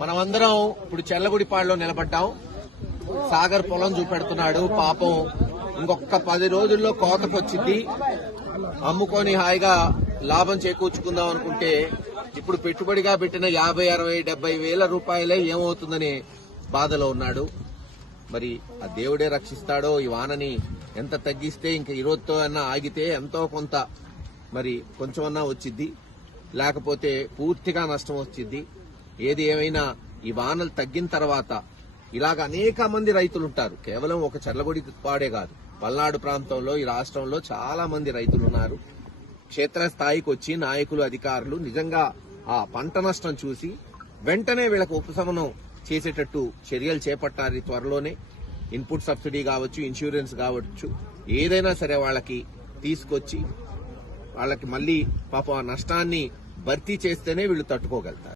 మనమందరం ఇప్పుడు చెల్లగుడిపాడులో నిలబడ్డాం. సాగర్ పొలం చూపెడుతున్నాడు. పాపం ఇంకొక 10 రోజుల్లో కోతకొచ్చింది. అమ్ముకొని హాయిగా లాభం చేకూర్చుకుందాం అనుకుంటే ఇప్పుడు పెట్టుబడిగా పెట్టిన 50, 60, 70 వేల రూపాయలే ఏమవుతుందని బాధలో ఉన్నాడు. మరి ఆ దేవుడే రక్షిస్తాడో. ఈ వానని ఎంత తగ్గిస్తే ఇంక ఈ రోజుతో అన్నా ఆగితే ఎంతో కొంత మరి కొంచెమన్నా వచ్చిద్ది, లేకపోతే పూర్తిగా నష్టం వచ్చిద్ది. ఏది ఏమైనా ఈ వానలు తగ్గిన తర్వాత ఇలాగ అనేక మంది రైతులుంటారు. కేవలం ఒక చర్లగుడిపాడే కాదు, పల్నాడు ప్రాంతంలో ఈ రాష్ట్రంలో చాలా మంది రైతులున్నారు. క్షేత్రస్థాయికి వచ్చి నాయకులు, అధికారులు నిజంగా ఆ పంట నష్టం చూసి వెంటనే వీళ్ళకు ఉపశమనం చేసేటట్టు చర్యలు చేపట్టాలి. త్వరలోనే ఇన్పుట్ సబ్సిడీ కావచ్చు, ఇన్సూరెన్స్ కావచ్చు, ఏదైనా సరే వాళ్ళకి తీసుకొచ్చి వాళ్ళకి మళ్లీ పాపం ఆ నష్టాన్ని భర్తీ చేస్తేనే వీళ్ళు తట్టుకోగలుగుతారు.